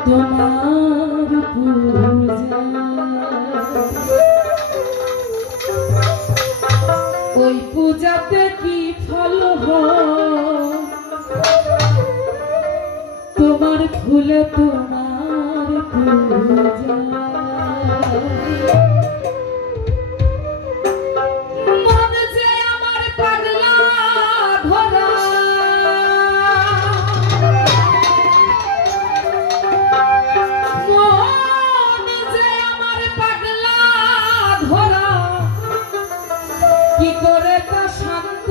তোমার ওই পূজাতে কি তোমার তোমার পূজা। কি করে তা শান্ত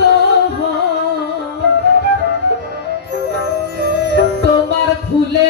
তোমার ফুলে